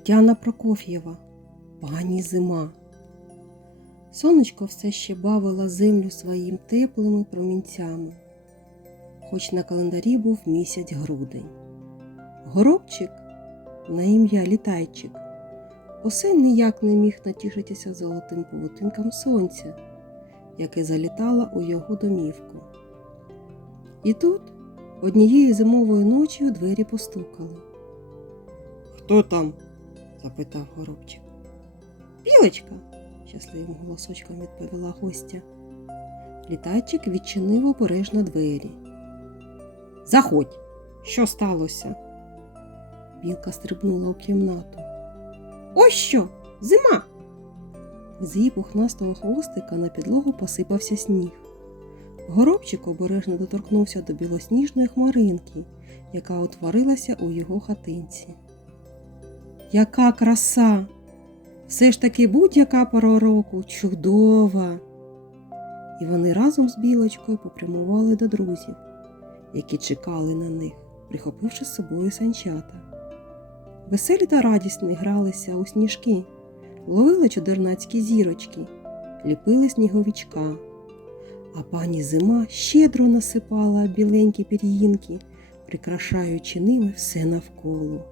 Тетяна Прокоф'єва, пані зима. Сонечко все ще бавило землю своїм теплими промінцями, хоч на календарі був місяць грудень. Горобчик на ім'я Літайчик усе ніяк не міг натішитися золотим павутинком сонця, яке залітало у його домівку. І тут однієї зимової ночі у двері постукали. Хто там? Запитав горобчик. Білочка, щасливим голосочком відповіла гостя. Літайчик відчинив обережно двері. Заходь, що сталося? Білка стрибнула у кімнату. Ось що, зима. З її пухнастого хвостика на підлогу посипався сніг. Горобчик обережно доторкнувся до білосніжної хмаринки, яка утворилася у його хатинці. Яка краса! Все ж таки будь-яка пора року чудова. І вони разом з білочкою попрямували до друзів, які чекали на них, прихопивши з собою санчата. Веселі та радісні гралися у сніжки, ловили чудернацькі зірочки, ліпили сніговичка. А пані зима щедро насипала біленькі пір'їнки, прикрашаючи ними все навколо.